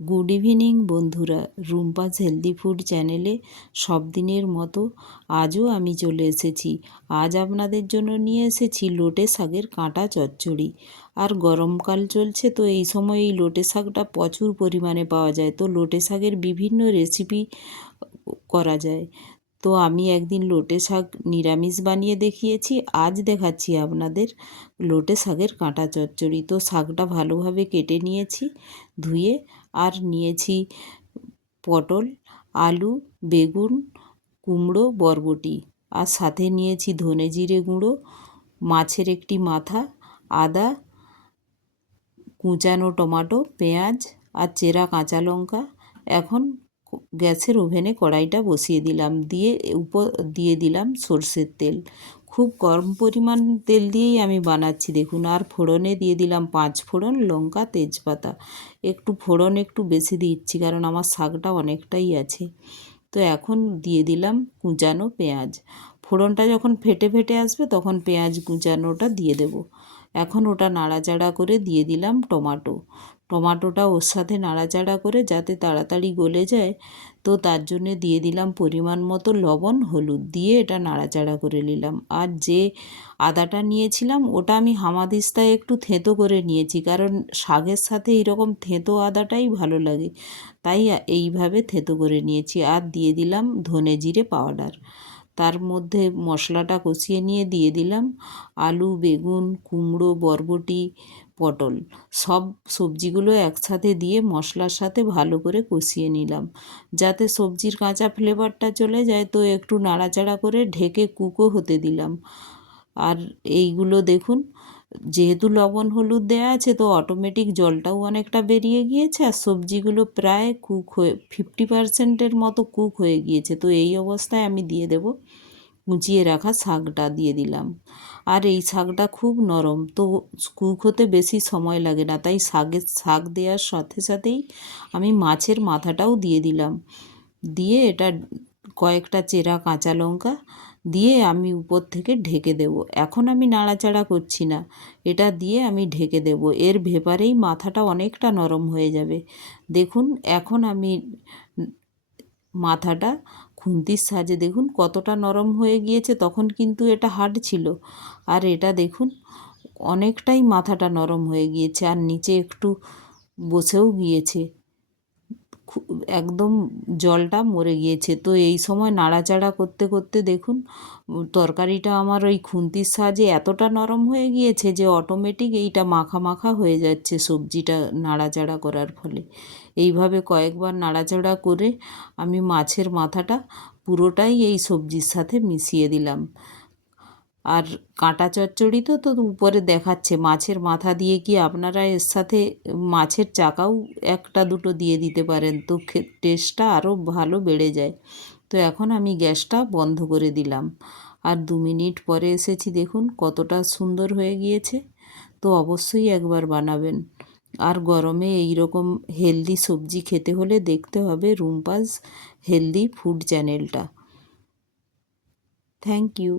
Good evening বন্ধুরা, Rumpa's healthy food চ্যানেলে সব দিনের মতো আজও আমি চলে এসেছি। আজ আপনাদের জন্য নিয়ে এসেছি লোটে শাকের কাঁটা চচ্চড়ি। আর গরমকাল চলছে, তো এই সময় এই লোটে শাকটা প্রচুর পরিমাণে পাওয়া যায়, তো লোটে শাকের বিভিন্ন রেসিপি করা যায়। তো আমি একদিন লোটে শাক নিরামিষ বানিয়ে দেখিয়েছি, আজ দেখাচ্ছি আপনাদের লোটে শাকের কাঁটা চচ্চড়ি। তো শাকটা ভালোভাবে কেটে নিয়েছি ধুয়ে, আর নিয়েছি পটল, আলু, বেগুন, কুমড়ো, বরবটি, আর সাথে নিয়েছি ধনে জিরে গুঁড়ো, মাছের একটি মাথা, আদা, কুচানো টমেটো, পেঁয়াজ আর চেরা কাঁচা লঙ্কা। এখন গ্যাসের ওভেনে কড়াইটা বসিয়ে দিলাম, দিয়ে উপর দিয়ে দিলাম সর্ষের তেল। খুব কম পরিমাণ তেল দিয়েই আমি বানাচ্ছি দেখুন। আর ফোড়নে দিয়ে দিলাম 5 ফোড়ন, লঙ্কা, তেজপাতা। একটু ফোড়ন একটু বেশি দিচ্ছি কারণ আমার শাকটা অনেকটাই আছে। তো এখন দিয়ে দিলাম কুচানো পেঁয়াজ। ফোড়নটা যখন ফেটে ফেটে আসবে তখন পেঁয়াজ কুচানোটা দিয়ে দেব। এখন ওটা নাড়াচাড়া করে দিয়ে দিলাম টমাটোটা ওর সাথে নাড়াচাড়া করে যাতে তাড়াতাড়ি গলে যায়, তো তার জন্যে দিয়ে দিলাম পরিমাণ মতো লবণ, হলুদ দিয়ে এটা নাড়াচাড়া করে নিলাম। আর যে আদাটা নিয়েছিলাম ওটা আমি হামাদিস্তায় একটু থেঁতো করে নিয়েছি, কারণ শাকের সাথে এইরকম থেঁতো আদাটাই ভালো লাগে, তাই এইভাবে থেঁতো করে নিয়েছি। আর দিয়ে দিলাম ধনে জিরে পাউডার। তার মধ্যে মশলাটা কষিয়ে নিয়ে দিয়ে দিলাম আলু, বেগুন, কুমড়ো, বরবটি, পটল। সব সবজিগুলো একসাথে দিয়ে মশলার সাথে ভালো করে কষিয়ে নিলাম যাতে সবজির কাঁচা ফ্লেভারটা চলে যায়। তো একটু নাড়াচাড়া করে ঢেকে কুকও হতে দিলাম। আর এইগুলো দেখুন, যেহেতু লবণ হলুদ দেওয়া আছে তো অটোমেটিক জলটাও অনেকটা বেরিয়ে গিয়েছে, আর সবজিগুলো প্রায় কুক হয়ে 50%-এর মতো কুক হয়ে গিয়েছে। তো এই অবস্থায় আমি দিয়ে দেব কুচিয়ে রাখা শাকটা দিয়ে দিলাম। আর এই শাকটা খুব নরম, তো কুক হতে বেশি সময় লাগে না, তাই শাক দেওয়ার সাথে সাথেই আমি মাছের মাথাটাও দিয়ে দিলাম। দিয়ে এটা কয়েকটা চেরা কাঁচা লঙ্কা দিয়ে আমি উপর থেকে ঢেকে দেব। এখন আমি নাড়াচাড়া করছি না, এটা দিয়ে আমি ঢেকে দেব। এর ভেপারেই মাথাটা অনেকটা নরম হয়ে যাবে। দেখুন এখন আমি মাথাটা খুন্তির সাহায্যে দেখুন কতটা নরম হয়ে গিয়েছে, তখন কিন্তু এটা হার্ড ছিল। আর এটা দেখুন অনেকটাই মাথাটা নরম হয়ে গিয়েছে, আর নিচে একটু বসেও গিয়েছে, একদম জলটা মরে গিয়েছে। তো এই সময় নাড়াচাড়া করতে করতে দেখুন তরকারিটা আমার ওই খুন্তির সাহায্যে এতটা নরম হয়ে গিয়েছে যে অটোমেটিক এইটা মাখা মাখা হয়ে যাচ্ছে সবজিটা নাড়াচাড়া করার ফলে। এইভাবে কয়েকবার নাড়াচাড়া করে আমি মাছের মাথাটা পুরোটাই এই সবজির সাথে মিশিয়ে দিলাম। আর কাঁটা চচ্চড়ি তো তো উপরে দেখাচ্ছে মাছের মাথা দিয়ে, কি আপনারা এর সাথে মাছের চাকাও একটা দুটো দিয়ে দিতে পারেন, তো টেস্টটা আরও ভালো বেড়ে যায়। তো এখন আমি গ্যাসটা বন্ধ করে দিলাম। আর 2 মিনিট পরে এসেছি, দেখুন কতটা সুন্দর হয়ে গিয়েছে। তো অবশ্যই একবার বানাবেন। আর গরমে এই রকম হেলদি সবজি খেতে হলে দেখতে হবে রুম্পাস হেলদি ফুড চ্যানেলটা। Thank you.